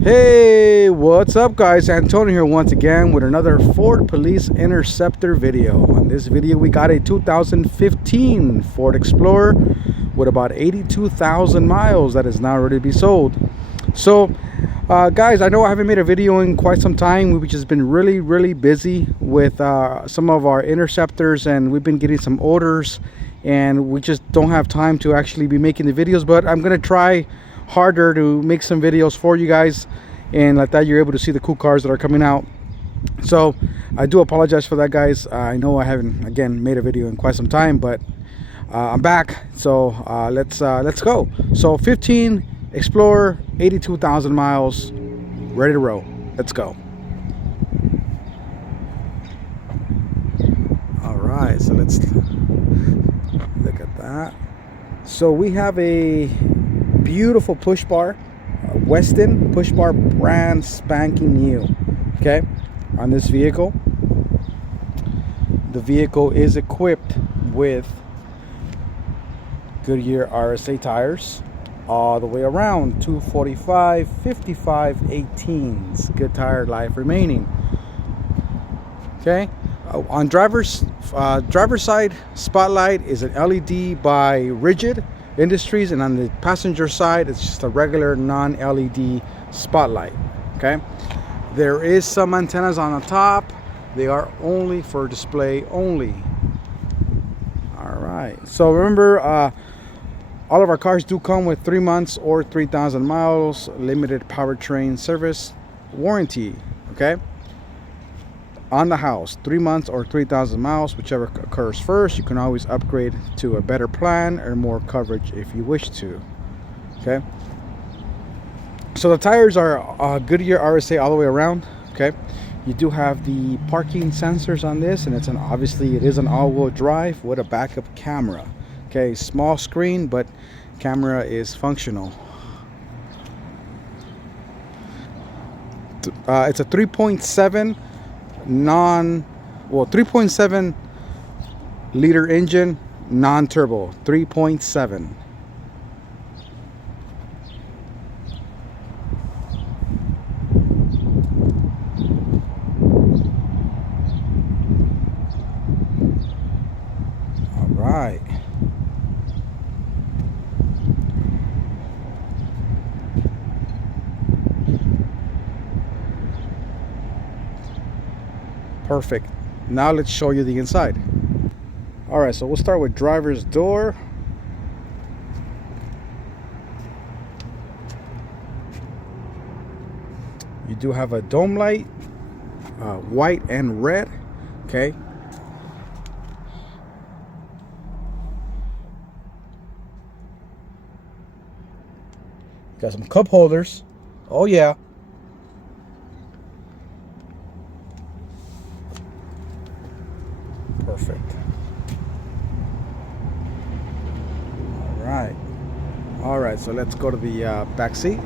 Hey, what's up guys? Antonio here once again with another Ford Police Interceptor video. On this video we got a 2015 Ford Explorer with about 82,000 miles that is now ready to be sold. So guys, I know I haven't made a video in quite some time. We've just been really busy with some of our Interceptors, and we've been getting some orders, and we just don't have time to actually be making the videos, but I'm gonna try harder to make some videos for you guys, and like that you're able to see the cool cars that are coming out. So I do apologize for that, guys. I know I haven't again made a video in quite some time, but I'm back. So let's go. So 15 Explorer, 82,000 miles, ready to roll. Let's go. All right, so let's look at that. So we have a beautiful push bar, Weston push bar, brand spanking new. Okay, on this vehicle, the vehicle is equipped with Goodyear RSA tires all the way around, 245 55 18s, good tire life remaining. Okay, on driver's side, spotlight is an LED by Rigid Industries, and on the passenger side it's just a regular non-LED spotlight. Okay, there is some antennas on the top. They are only for display only. All right, so remember, all of our cars do come with 3 months or 3,000 miles limited powertrain service warranty. Okay, on the house, 3 months or 3,000 miles, whichever occurs first. You can always upgrade to a better plan or more coverage if you wish to. Okay, so the tires are Goodyear RSA all the way around. Okay, you do have the parking sensors on this, and obviously it is an all-wheel drive with a backup camera. Okay, small screen, but camera is functional. It's a 3.7 3.7 liter engine, non-turbo, 3.7. All right. Perfect. Now let's show you the inside. All right, so we'll start with driver's door. You do have a dome light, white and red. Okay, got some cup holders. Oh yeah. Perfect. All right, so let's go to the back seat.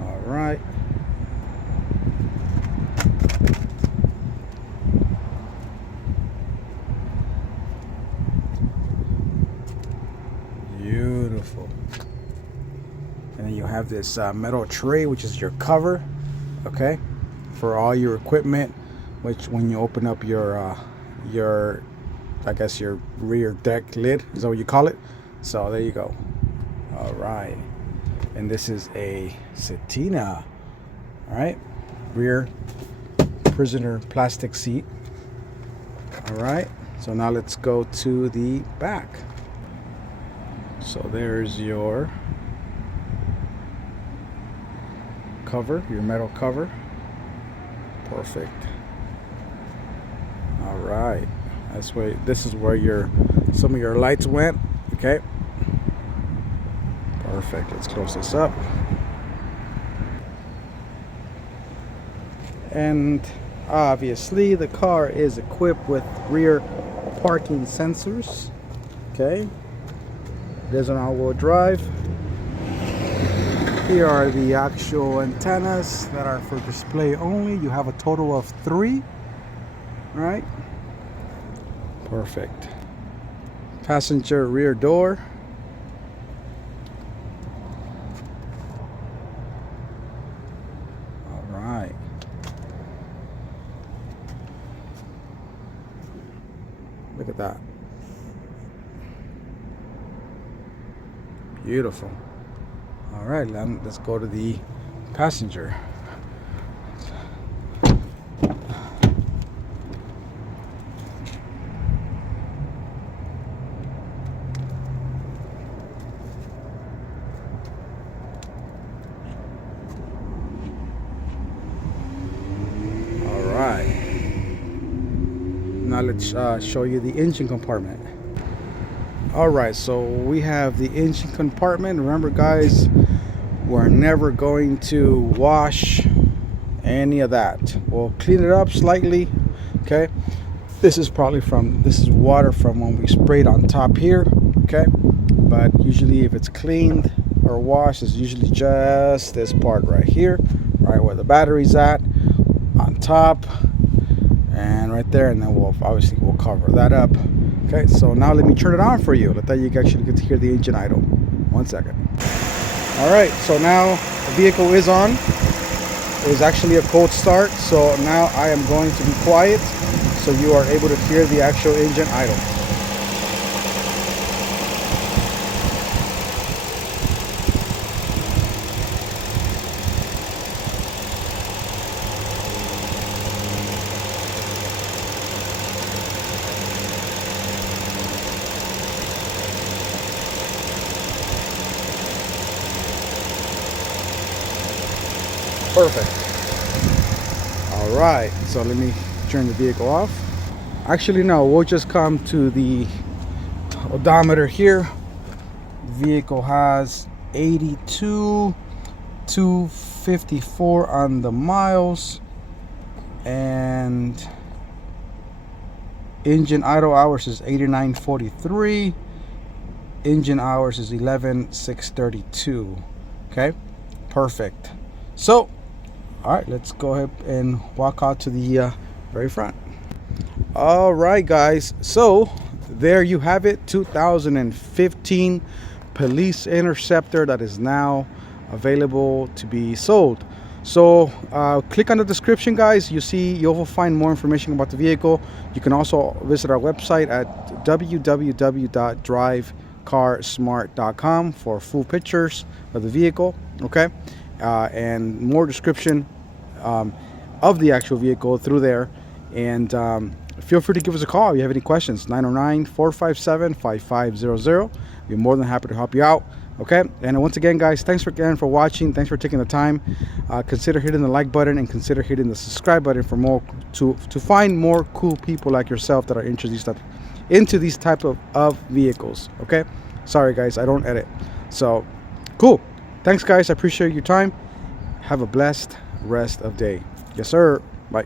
All right, beautiful. And then you have this metal tray, which is your cover, okay, for all your equipment, which when you open up your I guess your rear deck lid, is that what you call it? So there you go. All right, and this is a Cetina. All right, rear prisoner plastic seat. All right, so now let's go to the back. So there's your cover, your metal cover. Perfect. All right, this is where some of your lights went. Okay, perfect. Let's close this up. And obviously the car is equipped with rear parking sensors. Okay, there's an all-wheel drive. Here are the actual antennas that are for display only. You have a total of 3. All right, perfect. Passenger rear door. that. Beautiful. All right, let's go to the passenger. Now let's show you the engine compartment. Alright, so we have the engine compartment. Remember guys, we're never going to wash any of that. We'll clean it up slightly. Okay, this is water from when we sprayed on top here. Okay, but usually if it's cleaned or washed, it's usually just this part right here, right where the battery's at, on top and right there, and then we'll cover that up. Okay, so now let me turn it on for you. Let that you actually get to hear the engine idle. 1 second. All right, so now the vehicle is on. It was actually a cold start, so now I am going to be quiet so you are able to hear the actual engine idle. Perfect. All right, so let me turn the vehicle off. Actually, no, we'll just come to the odometer here. Vehicle has 82,254 on the miles, and engine idle hours is 8943. Engine hours is 11,632. Okay, perfect. So all right, let's go ahead and walk out to the very front. All right guys, so there you have it, 2015 police Interceptor that is now available to be sold. So click on the description guys. You'll find more information about the vehicle. You can also visit our website at www.drivecarsmart.com for full pictures of the vehicle. Okay, and more description of the actual vehicle through there. And feel free to give us a call if you have any questions. 909-457-5500. We're more than happy to help you out. Okay, and once again guys, thanks again for watching. Thanks for taking the time. Consider hitting the like button and consider hitting the subscribe button for more to find more cool people like yourself that are interested into these type of vehicles. Okay, sorry guys, I don't edit. So cool. Thanks guys, I appreciate your time. Have a blessed rest of day. Yes sir. Bye.